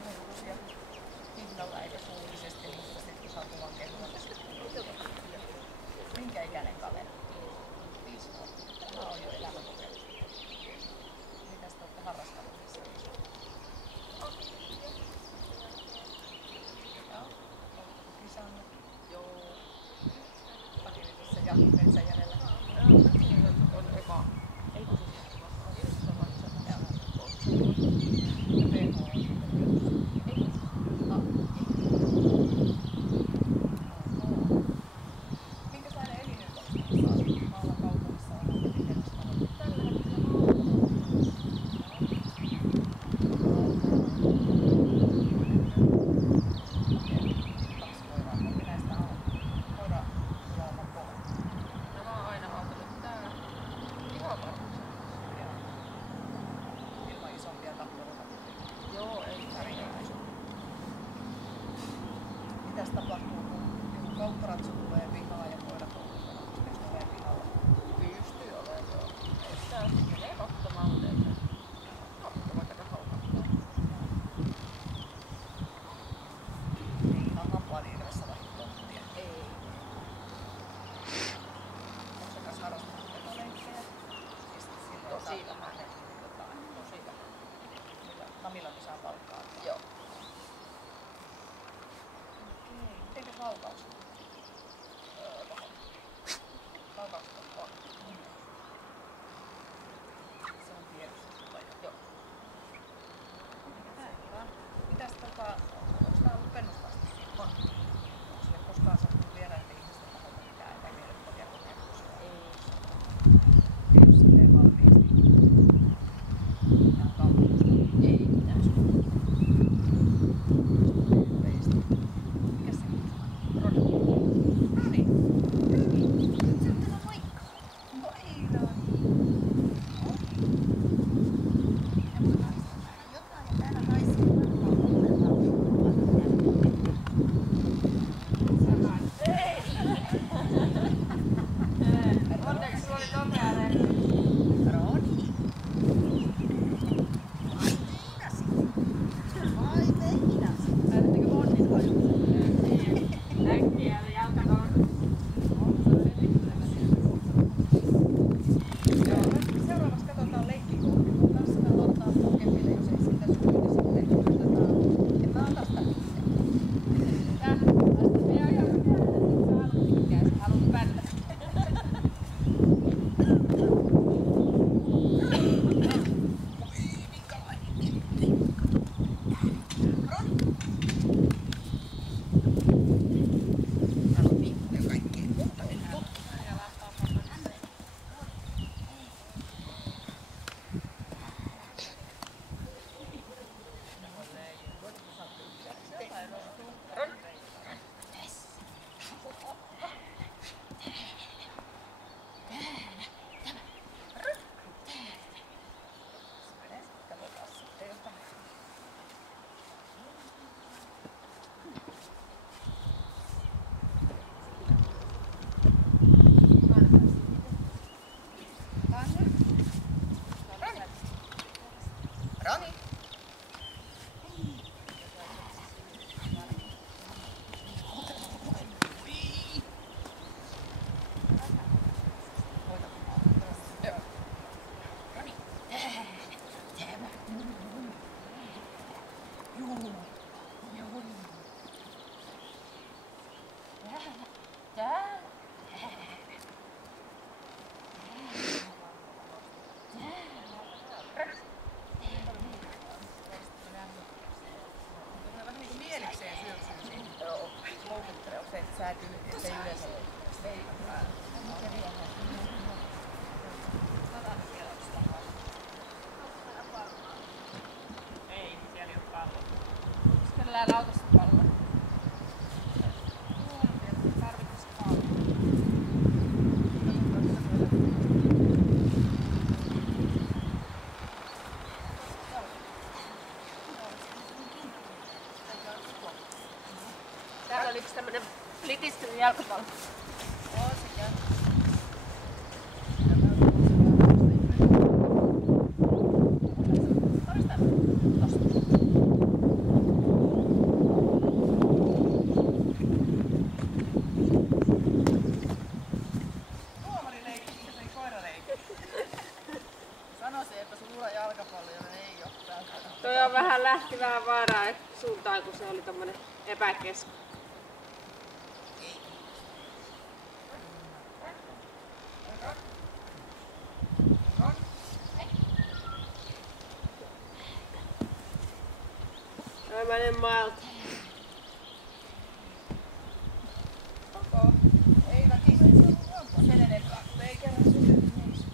kehotuksia hihnalla eikä suullisesti, niin sitten kun saa kuvan kehulla. Minkä ikäinen kaveri? 5 vuotta. Tämä on jo elämänkokeilu. Mitäs te olette harrastanut tässä? Joo. Oletteko kisannut? Joo. Pakilitus se jahtimetsän jäljellä. On eka. Ei kun se on minkälainen elinympäristö on maalla kaupungissa on pitänyt tällä hetkellä mitäs tapahtuu, kun kaupparatsu tulee pihaan ja koirat on mukana, kun ne tulee pihalle? pystyy olemaan joo. Että menee katsomaan, mutta ei se katso vaikka rauhoittaa. Ei ihan hampaan ilmessä lähti tonttia. Ei. Onko se kanssa harrastunut tekolenkkejä? Tosi vähän. Tosi vähän. Tamilla ne saa palkkaa. Joo. Mitenkäs laukaus? Laukaukset on. Se on tiedostettu. Joo. Mitäs onko tää ollut pennusvasta? On. Onko sille koskaan sattunut vieraiden ihmisten taholta mitään epämiellyttäviä kokemuksia? Ei. Ei oo silleen valmiiksi. Mitään kaupungusta? Ei mitään. Mikäs se on? Roni. Nyt sä oot tänä moikkaa. Moi Roni. Jotain ja täällä naisia Onneksi sulla oli nopea reaktio. Roni. Vai meinasit? Lähdettekö Monnin hajuun? Äkkiä jalkakoon. Seuraavaksi katsotaan leikkikoulu. Tässä mä ottaa Pokemille, jos ei sitä syy, niin sitten otetaan. En mä ota sitä itse. Ei oo ihan sä haluat tykkää, sä haluat pännä. Roni. Vähän niinku mielikseen syöksyy houkuttelee, onko se, että sä et yleensä ei. Ei, siellä ei oo palloa. Kenellään autossa palloa? Tarvittaisi paljon. Täällä oli yksi tämmönen litistynyt jalkapallo. On se käy. Mulla jalkapalloilla ei oo täältä. Toi on lähti vähän väärään suuntaan, kun se oli tommonen epäkesko. Mä menen maalta. Koko. Ei väkisin. Sen enempää. Ei kerran sytyt niissä.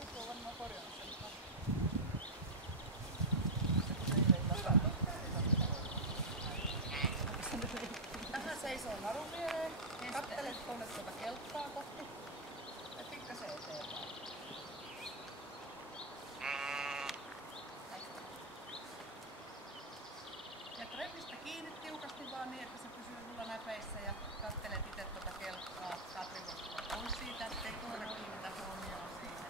Koko on varmaan korjannut sen. Tähän seisoo narun viereen. Kattelet tuonne tuota kelkkaa kohti. Ja pikkasen eteenpäin. Ja tremmistä kiinni tiukasti vaan niin, että se pysyy sulla näpeissä ja kattelet itse tuota kelkkaa. Katri voisi tulla pois siitä, ettei koira kiinnitä huomioon siihen.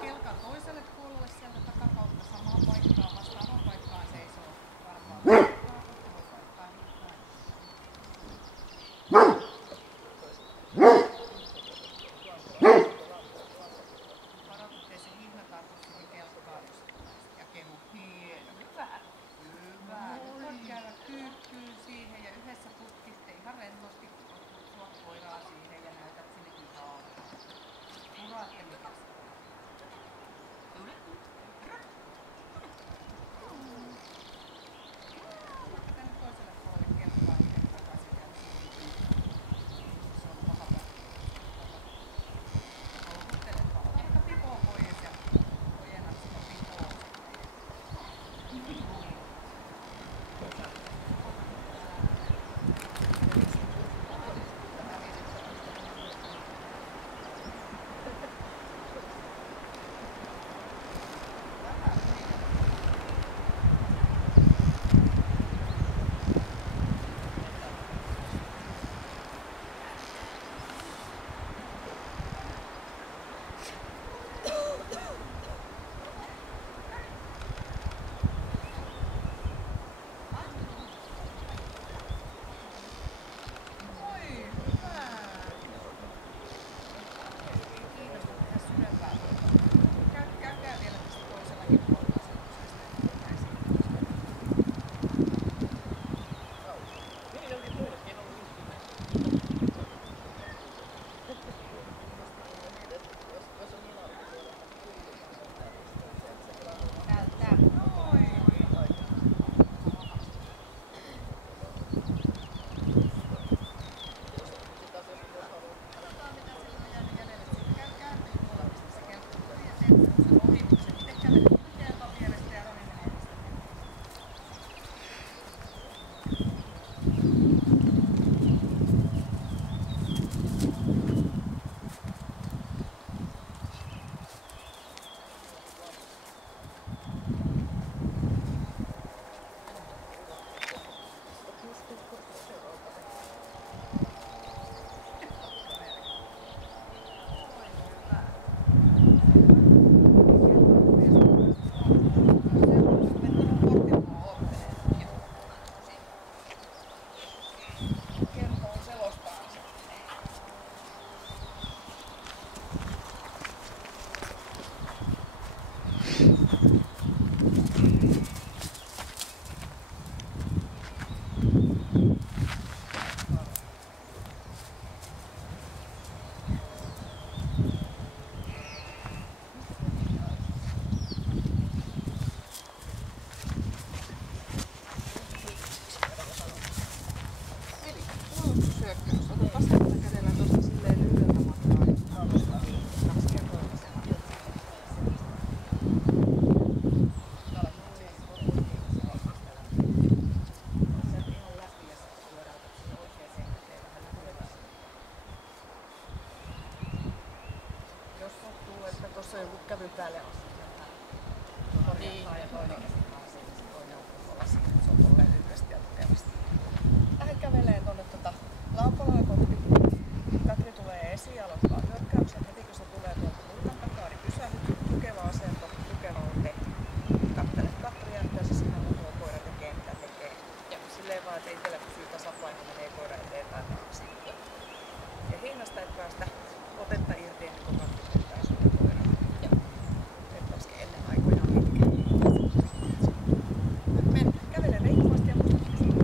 Kelkan toiselle puolelle sieltä takakautta samaan paikkaan, vastaavaan paikkaan seisoo varmaan. Varoit, ettei se hihna tartu siihen kelkkaan ja kehu hieno. Hyvä. Hyvä. Nyt voit käydä kyykkyyn siihen ja yhdessä putkitte ihan rennosti kutsua koiraa siihen ja näytät sinne ihaa. Muraatte mikä se on. Tänne toiselle puolelle kelkkaa itse takaisin ja se on paha päivä. Houkuttelet vaan. Ehkä pipoo pois ja ojennat sitä pipoa. Tuossa on joku kävy päälle niin. Ja toinen toinen on kunnolla siinä, että se on tolleen lyhyesti ja tukevasti. Lähden käveleen tuonne Laupalaa kohti. Katri tulee esiin ja aloittaa hyökkäyksen. Heti kun se tulee tuolta mulkan takaa, niin pysähdyt. Tukeva asento, tukeva ote. Kattele Katria, mitä se siinä tuo koira tekee, mitä tekee. Ja silleen vaan, että itsellä pysyy tasapaino, menee koira eteenpäin taakse. Ja hinnasta et päästä otetta irti ennen kuin Katri pitää sulle koiraa. Et laske ennen aikojaan pitkään. Nyt mennään. Kävele reippaasti ja muista pysyä.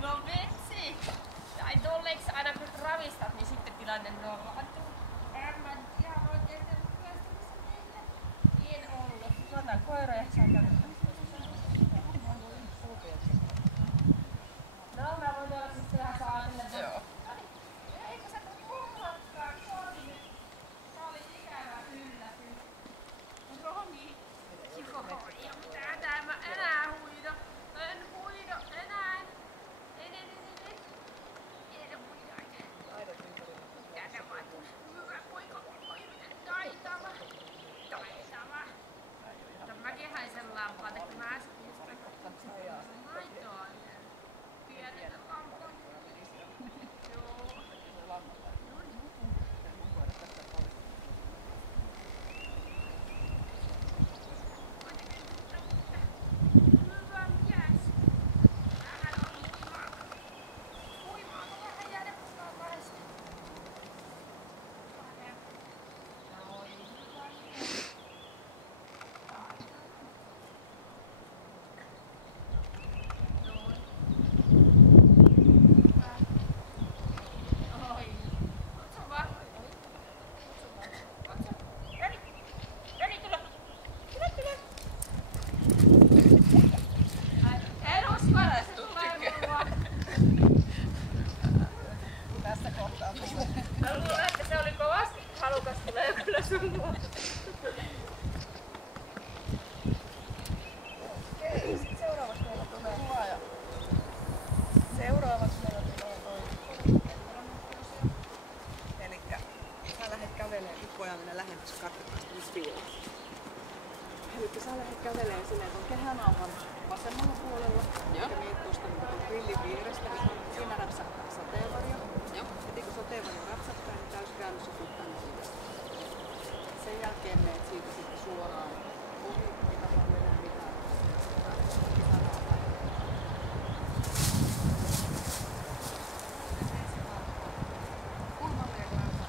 No vitsi! Tai tolleeksi aina kun ravistat, niin sitten tilanne nollaantuu. En mä ihan oikeesti missä teillä. En ollut. Mä otan koira ja sä käydät. No mä voin tuolla sitten vähän saatelle. Joo. Eikö sä tuu kummatkaan? Sori nyt. Tää oli ikävä yllätys. Roni. Sikohoria. Mitä tää mä enää huido? En huido enää. En huido enää. Mitä tää vaan tulee? Hyvä poika. Oi miten taitava. Taitava. No mäkin hain sen lampaata, kun mä äsken maitoa. Pienellä lampaa. Joo. Hyvä mies. Vähän on liimaa. Huimaako vähän jäädä mukaan kahdesta? Oi, hyvä mies. Oi. Otso vaan. Otso. Roni. Roni, tule. Tule. En usko, että se tulee mua. Tässä kohtaa tulee. Mä luulen, että se oli kovasti halukas tulee kyllä sun luo. Okei, sit seuraavaksi meillä tulee huoja. Seuraavaksi meillä tulee toi. Elikkä sä lähdet käveleen, nyt voidaan mennä lähemmäs Katrin. Elikkä sä lähdet käveleen silleen ton kehänauhan vasemmalla puolella. Ja meet tuosta niin ton grillin vierestä, niin siinä räpsähtää sateenvarjo. Heti kun sateenvarjo räpsähtää, niin täyskäännössä tuut tänne ylös. Sen jälkeen meet siitä sitten suoraan ohi, mitä vaan mennään mitään. Kulmalle ja takaisin.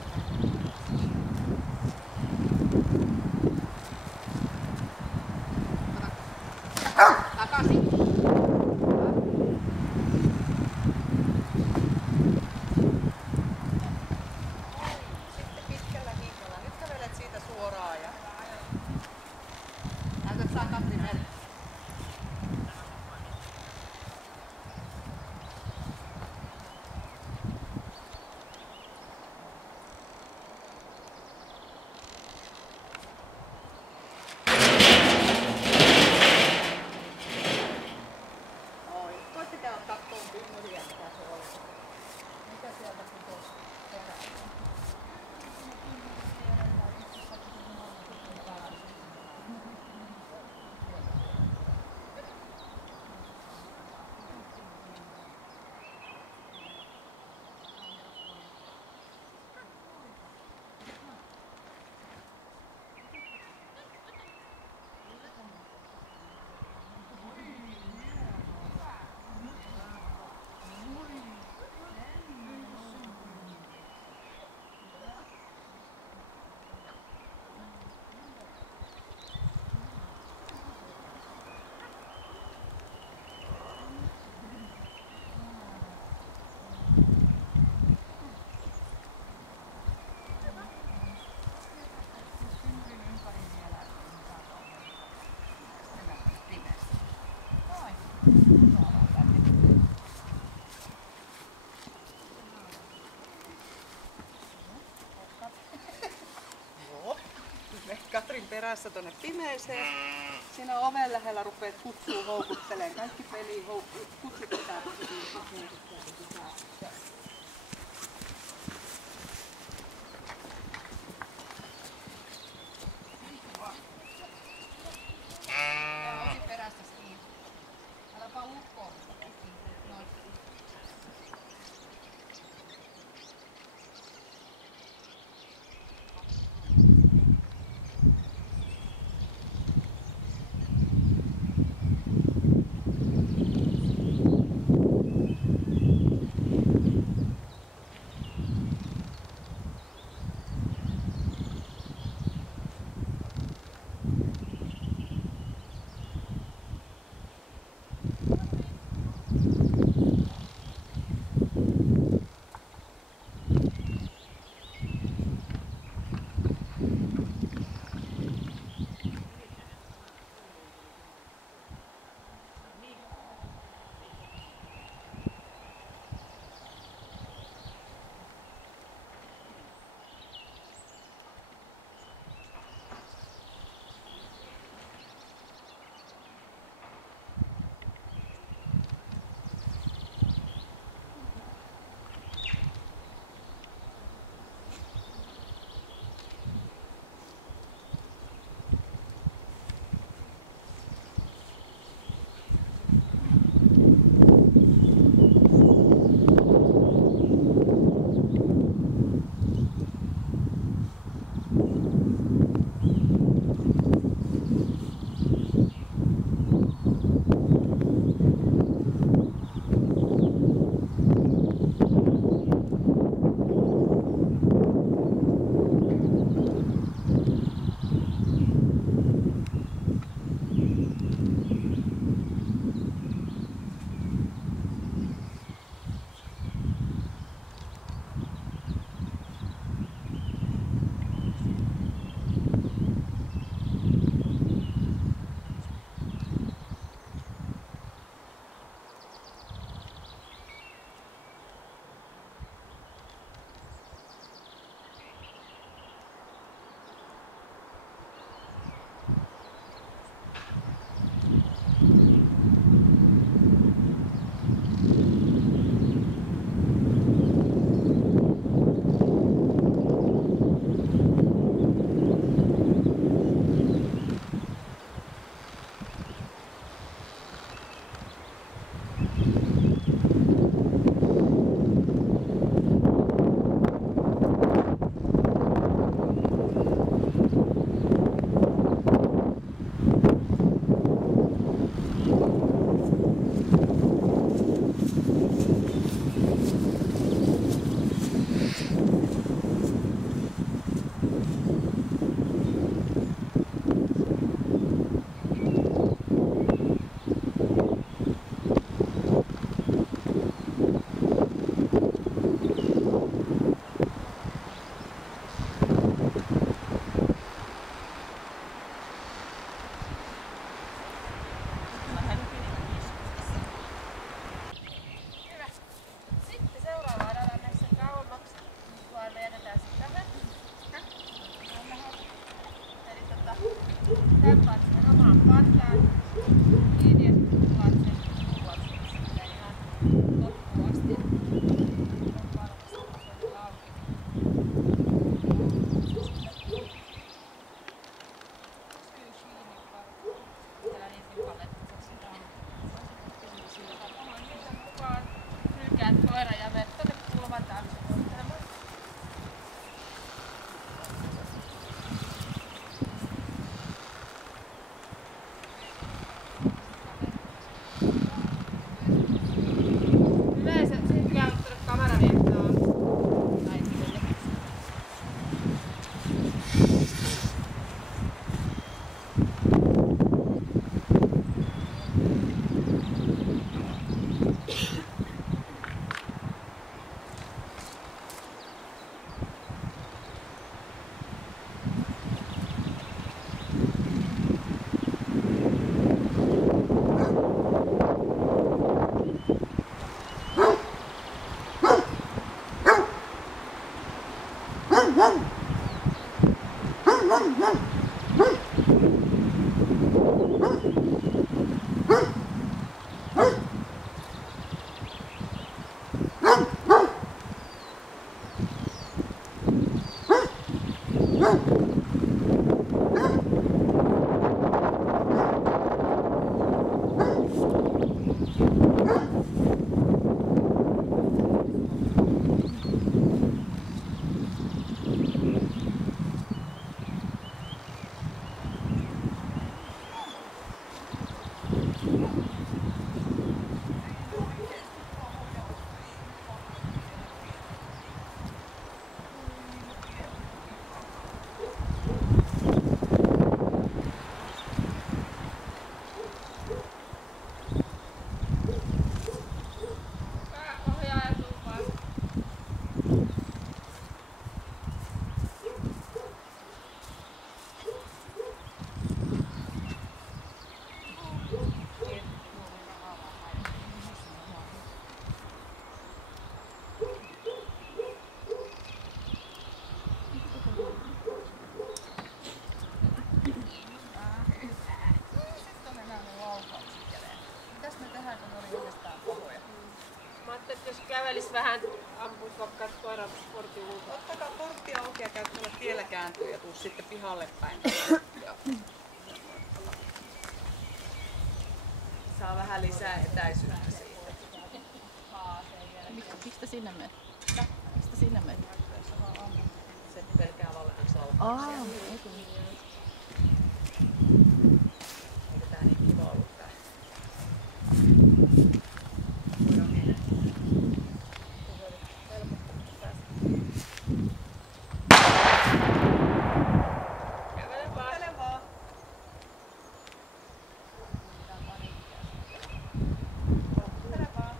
perässä tonne pimeeseen. Siinä oven lähellä rupeat kutsua houkutteleen. Kaikki peliin kutsut pitää. Osi perästä kiinni. Äläpä lukkoon. Noin. Tempaat sen omaan pataan kiinni ja sitten tuot sen kuvauksen sille ihan loppuun asti. On varmasti sen auki. Pysyy kiinni paljon. Täällä niin tiukalle, että se sitä pysyy sillä tavalla. Niiden mukaan hylkäät koira ja menet tonne kulman taakse. että jos kävelis vähän, ampuis vaikka koiran portin ulkoa. Ottakaa porttia auki ja käy tuolla tiellä kääntyy ja tuu sitten pihalle päin. Saa vähän lisää etäisyyttä siitä. Mistä sinne menet? Mistä sinne menet? Se pelkää vallan salpaa. Eikö tää niin kiva ollut tää? Kävele vaan. Kävele vaan.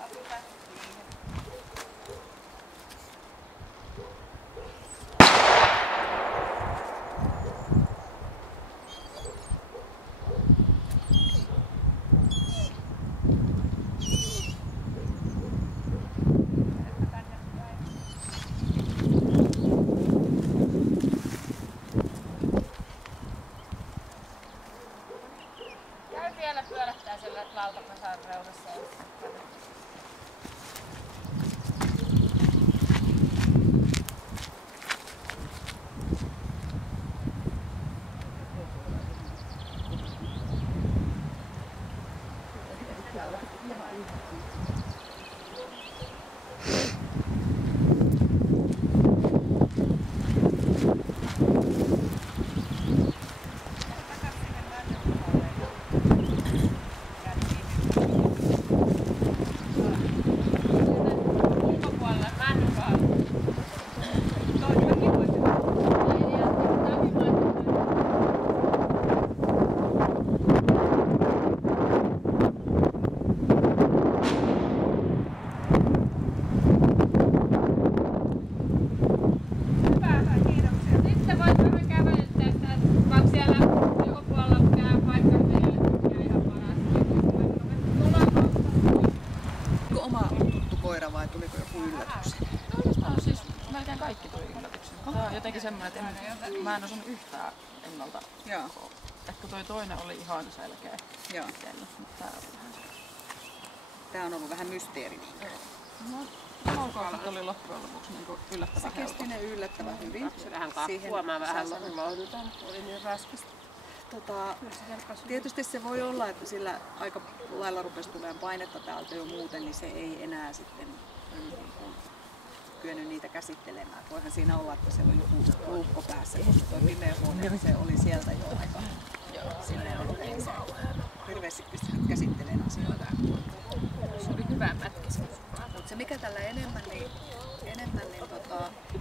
Aputa siihen. Käy vielä pyörähtää siellä lautapesan reunassa. Ulkopuolella männykaa. Sitten voit vähän kävellä tästä, vaikka siellä ulkopuolella pitää paikka meille ihan paras. Oma tuttu koira vai tuliko joku yllätys? Oikeastaan siis melkein kaikki tuli yllätyksen. Tää on jotenkin semmoinen, että mä en osannut yhtään ennalta. Joo. Ehkä toi toinen oli ihan selkeä Joo. itselle, mutta tää oli vähän... Tää on ollut vähän mysteerinen. Laukaukset oli loppujen lopuksi niin yllättävän Se kesti ne yllättävän hyvin. Se vähän kakkua, mä vähän lohdutan. Oli niin raskasta. Tietysti se voi olla, että sillä aika lailla rupesi tulemaan painetta täältä jo muuten, niin se ei enää sitten kyennyt niitä käsittelemään. Voihan siinä olla, että siellä on joku luukko päässä, koska tuo pimeä huone, se oli sieltä jo aika silleen oikein. Se hirveästi pystynyt käsittelemään asioita. Se oli hyvä mätkä. Mutta se mikä tällä enemmän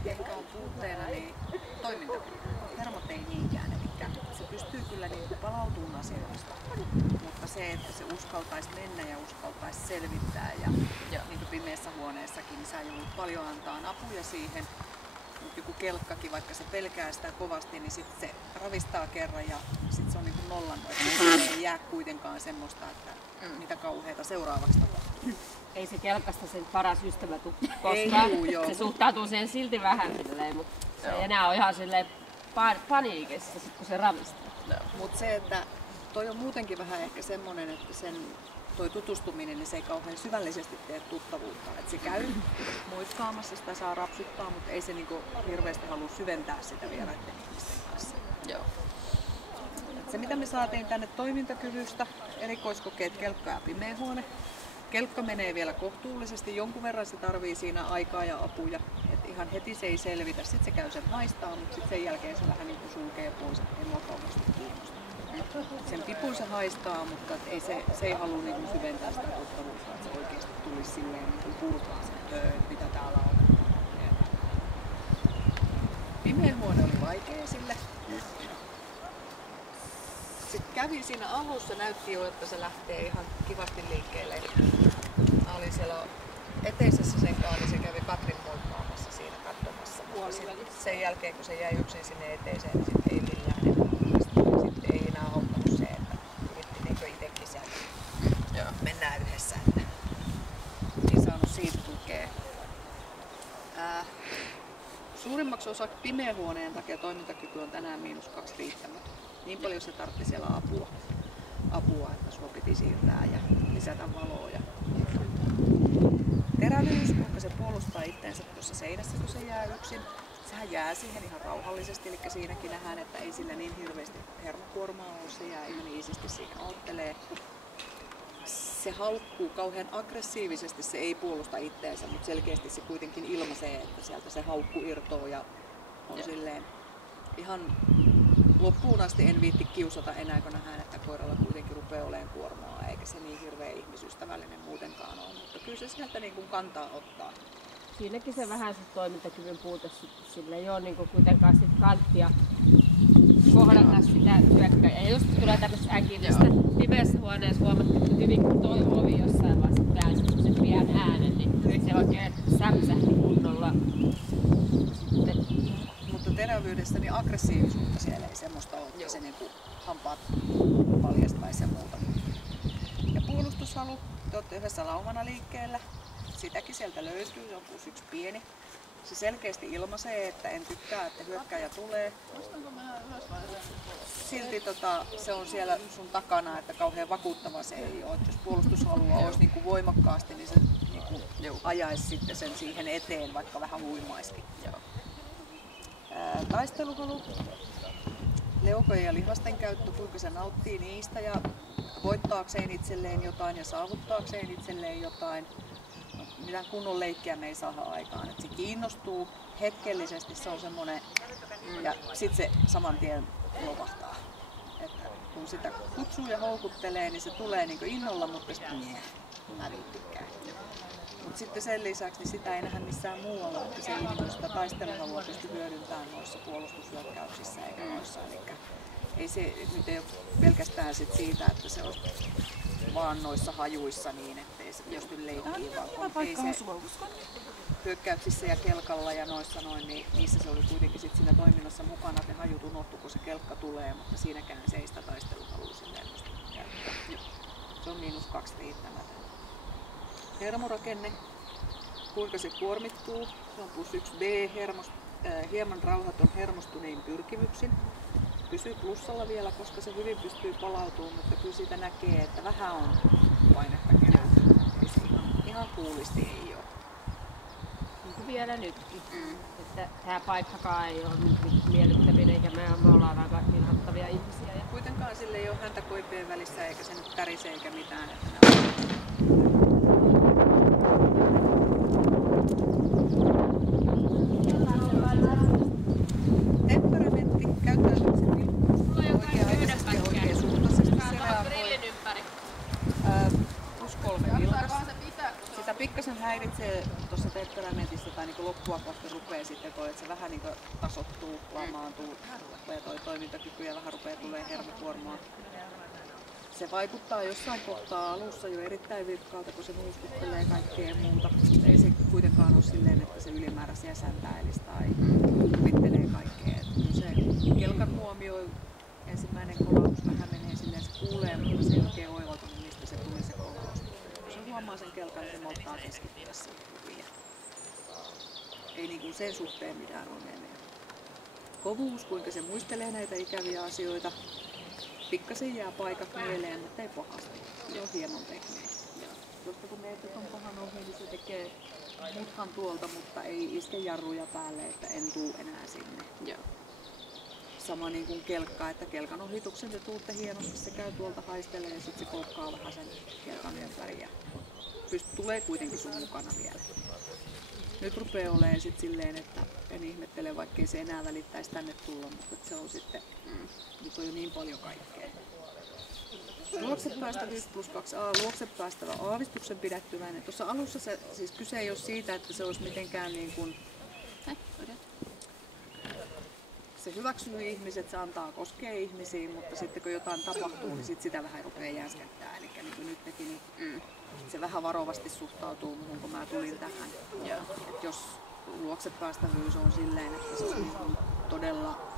ehkä on puutteena, niin toimintakyky. Hermot ei niinkään, eli se pystyy kyllä niin palautumaan asioista, mutta se, että se uskaltaisi mennä ja uskaltaisi selvittää ja niin kuin pimeässä huoneessakin, niin sä joudut paljon antaa apuja siihen. Mutta joku kelkkakin, vaikka se pelkää sitä kovasti, niin sit se ravistaa kerran ja sit se on niin kuin nollannut. Että ei jää kuitenkaan semmoista, että mitä kauheita seuraavaksi tapahtuu. Ei se kelkasta sen paras ystävä tule Ei koskaan. juu, joo. Se suhtautuu siihen silti vähän silleen, mutta se ei enää ole ihan silleen paniikissa, sit kun se ravistaa. Mutta se, että toi on muutenkin vähän ehkä semmonen, että toi tutustuminen, niin se ei kauhean syvällisesti tee tuttavuutta. Et se käy moikkaamassa, sitä saa rapsuttaa, mutta ei se niinku hirveästi halua syventää sitä vieraiden ihmisten kanssa. Joo. Se mitä me saatiin tänne toimintakyvystä, erikoiskokeet kelkka ja pimeä huone. Kelkka menee vielä kohtuullisesti, jonkun verran se tarvii siinä aikaa ja apuja. Et ihan heti se ei selvitä, sitten se käy sen haistaa, mutta sitten sen jälkeen se vähän niin kuin sulkee pois, ettei mua kauheasti kiinnosta. Sen pipun se haistaa, mutta se ei halua niin kuin syventää sitä tuttavuutta, että se oikeasti tulisi silleen niin kuin purkaa sen, mitä täällä on. Pimeä huone oli vaikea sille. Sitten kävi siinä alussa, näytti jo, että se lähtee ihan kivasti liikkeelle. Mä olin siellä eteisessä sen kanssa, niin se kävi Katrin moikkaamassa siinä katsomassa. Sen jälkeen, kun se jäi yksin sinne eteiseen, niin sitten ei millään enää. Sitten ei enää auttanut se, että yritti niin itsekin sieltä. Mennään yhdessä. Että ei saanut siitä tukea. Suurimmaksi osaksi pimeän huoneen takia toimintakyky on tänään -2 riittämätön. Niin paljon se tarvitsi siellä apua, että sua piti piti siirtää ja lisätä valoa. Terävyys, kuinka se puolustaa itteensä tuossa seinässä, kun se jää yksin. Sehän jää siihen ihan rauhallisesti, eli siinäkin nähdään, että ei sillä niin hirveästi hermokuormaa ole, se jää ihan iisisti siihen odottelee. Se haukkuu kauhean aggressiivisesti, se ei puolusta itteensä, mutta selkeästi se kuitenkin ilmaisee, että sieltä se haukku irtoo ja on silleen ihan loppuun asti en viitti kiusata enää, kun nähdään, että koiralla kuitenkin rupeaa olemaan kuormaa, eikä se niin hirveän ihmisystävällinen muutenkaan ole, mutta kyllä se sieltä niin kuin kantaa ottaa. Siinäkin se vähän se toimintakyvyn puute, sillä ei ole niin kuitenkaan sit kanttia kohdata sitä hyökkäjää. Ja just tulee tämmöistä äkillistä pimeässä huoneessa huomattu, että hyvin kun toi ovi jossain vaiheessa käänsi sen pian äänen, niin se oikein sämsähti kunnolla. Mutta terävyydessä niin aggressiivisuutta siellä ei semmoista ole, että se niin kuin hampaat paljastaisi ja muuta. Ja puolustushalu, te olette yhdessä laumana liikkeellä. Sitäkin sieltä löytyy, se on plus yksi pieni. Se selkeästi ilmaisee, että en tykkää, että hyökkääjä tulee. Silti se on siellä sun takana, että kauhean vakuuttava se ei ole. Jos puolustushalua olisi niin kuin voimakkaasti, niin se niin kuin ajaisi sitten sen siihen eteen, vaikka vähän huimaiskin. Taisteluhalu, leukojen ja lihasten käyttö, kuinka se nauttii niistä ja voittaakseen itselleen jotain ja saavuttaakseen itselleen jotain. Mitään kunnon leikkiä me ei saada aikaan. Et se kiinnostuu hetkellisesti, se on semmoinen ja sitten se saman tien lopahtaa. Että kun sitä kutsuu ja houkuttelee, niin se tulee niinku innolla, mutta sitten mä viittykään. Mutta sitten sen lisäksi niin sitä ei nähdä missään muualla, että se ei niin sitä taisteluhalua pysty hyödyntämään noissa puolustushyökkäyksissä eikä noissa. Elikkä ei se nyt ei ole pelkästään sit siitä, että se olisi vaan noissa hajuissa niin, ettei se pysty leikkiin, vaan ei se hyökkäyksissä ja kelkalla ja noissa noin, niin niissä se oli kuitenkin sit siinä toiminnassa mukana, että hajut unohtuu, kun se kelkka tulee, mutta siinäkään se ei sitä taisteluhalua silleen pysty käyttämään. Se on -2 riittämätön. Hermorakenne, kuinka se kuormittuu, se on +1b, hieman rauhaton hermostunein pyrkimyksin. Pysyy plussalla vielä, koska se hyvin pystyy palautumaan, mutta kyllä siitä näkee, että vähän on painetta kerätty. Ihan kuulisti ei ole. Niin kuin vielä nytkin. Että tämä paikkakaan ei ole nyt miellyttävin, eikä me ollaan aika inhottavia ihmisiä. Ja kuitenkaan sille ei ole häntä koipien välissä, eikä se nyt tärise eikä mitään. Temperamentti, käyttäytymisen oikea-aikaisesti ja oikeasuhtaisesti se reagoi. +3 vilkas. Sitä pikkasen häiritsee tuossa temperamentissa tai niinku loppua kohti rupeaa sitten toi, että se vähän niinku tasoittuu, lamaantuu, rupeaa toi toimintakyky ja vähän rupeaa tulee hermokuormaa. Se vaikuttaa jossain kohtaa alussa jo erittäin virkkaalta, kun se muistuttelee kaikkea muuta. Ei se kuitenkaan ole silleen, että se ylimääräisiä säntäilisi tai kuvittelee kaikkea. Se kelkan huomioi, ensimmäinen kolaus vähän menee silleen, se kuulee, mutta se ei oikein oivaltunut, mistä se tuli se kolaus. Kun se huomaa sen kelkan, niin se malttaa keskittyä siihen. Ei niinku sen suhteen mitään ongelmia. Kovuus, kuinka se muistelee näitä ikäviä asioita. Pikkasen jää paikat mieleen, mutta ei pahasti. Se on hieman pehmeä. Tuosta kun meitä on pahan ohi, niin se tekee mutkan tuolta, mutta ei iske jarruja päälle, että en tuu enää sinne. Joo. Sama niin kuin kelkka, että kelkan ohituksen te tuutte hienosti, se käy tuolta haistelee ja sitten se koukkaa vähän sen kelkan ympäri. Tulee kuitenkin sun mukana vielä. Nyt rupeaa olemaan sit silleen, että en ihmettele, vaikkei se enää välittäisi tänne tulla, mutta se on sitten, nyt on jo niin paljon kaikkea. Luoksepäästävyys +2a, luoksepäästävä aavistuksen pidättyväinen. Tuossa alussa se, siis kyse ei ole siitä, että se olisi mitenkään niin kuin, se hyväksyy ihmiset, se antaa koskea ihmisiin, mutta sitten kun jotain tapahtuu, niin sit sitä vähän rupeaa jäskättää. Eli niin kuin nyt teki, niin se vähän varovasti suhtautuu muuhun, kun mä tulin tähän. Et jos luoksepäästävyys on silleen, että se on todella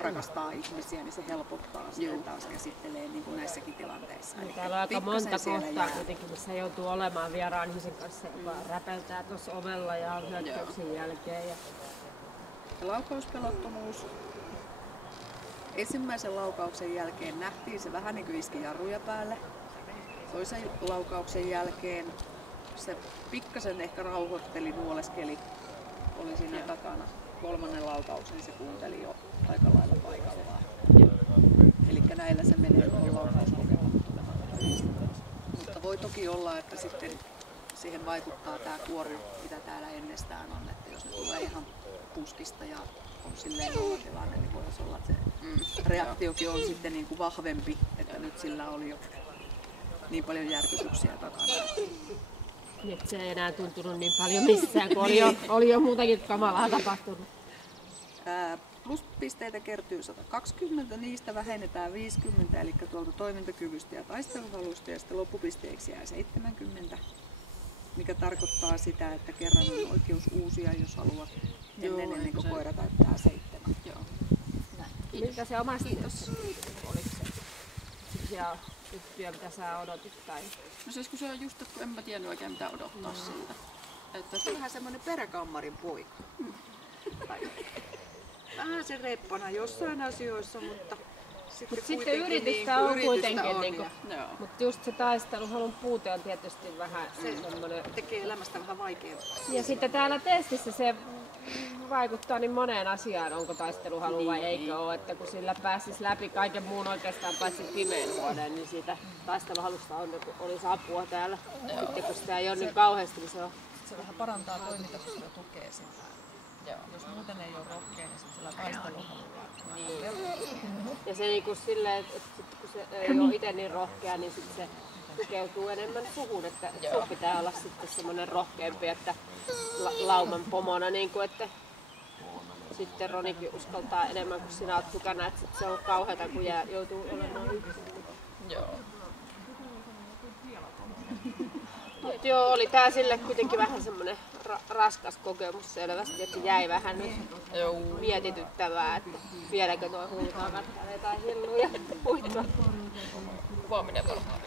rakastaa ihmisiä, niin se helpottaa sitten taas käsittelee niin kuin näissäkin tilanteissa. Täällä on aika monta kohtaa kuitenkin, missä joutuu olemaan vieraan ihmisen kanssa, joka räpeltää tuossa ovella ja hyökkäyksen jälkeen. Ja laukauspelottomuus. Ensimmäisen laukauksen jälkeen nähtiin, se vähän niin kuin iski jarruja päälle. toisen laukauksen jälkeen se pikkasen ehkä rauhoitteli, nuoleskeli, oli siinä takana. Kolmannen laukauksen se kuunteli jo aika lailla paikallaan. Eli näillä se menee tuohon laukauskokemattomalle. Mutta voi toki olla, että sitten siihen vaikuttaa tämä kuori, mitä täällä ennestään on. Että jos ne tulee ihan puskista ja on silleen nollatilanne, niin voi olla, että se reaktiokin on sitten niin kuin vahvempi, että nyt sillä oli jo niin paljon järkytyksiä takana. Nyt se ei enää tuntunut niin paljon missään, kun oli jo muutakin kamalaa tapahtunut. Pluspisteitä kertyy 120, niistä vähennetään 50, eli tuolta toimintakyvystä ja taisteluhalusta, ja sitten loppupisteeksi jää 70, mikä tarkoittaa sitä, että kerran on oikeus uusia, jos haluat ennen kuin koira täyttää 7. Joo. Miltä se omasti oliko se juttuja, mitä sä odotit? Tai? No siis kun se on just, että kun en mä tiennyt oikein mitä odottaa siltä. Että Se on vähän semmoinen peräkammarin poika. Vähän se reppana jossain asioissa, mutta sitten yritystä on kuitenkin. on, Niin joo. mutta just se taisteluhalun puute on tietysti vähän semmoinen. tekee elämästä vähän vaikeampaa. Ja sitten täällä testissä se vaikuttaa niin moneen asiaan, onko taisteluhalu vai eikö ole. Että kun sillä pääsisi läpi kaiken muun oikeastaan paitsi pimeän vuoden, niin siitä taisteluhalusta olisi apua täällä. Sitten kun sitä ei ole niin kauheasti, niin se on. Se vähän parantaa toimintakykyä, tukee sitä. Joo. Jos muuten ei ole rohkea, niin sitten sillä taisteluhalulla. Ja se niinku silleen, että sit kun se ei ole itse niin rohkea, niin sit se tukeutuu enemmän suhun, että sun pitää olla sitten semmoinen rohkeampi, että lauman pomona, niin kuin, että sitten Ronikin uskaltaa enemmän kuin sinä olet tukana, että sit se on kauheata, kun joutuu olemaan yksin. Joo. Mut joo, oli tää sille kuitenkin vähän semmoinen raskas kokemus selvästi, että jäi vähän nyt mietityttävää, että vieläkö nuo huutavat jotain hilluja huittua. Huominen varmaan.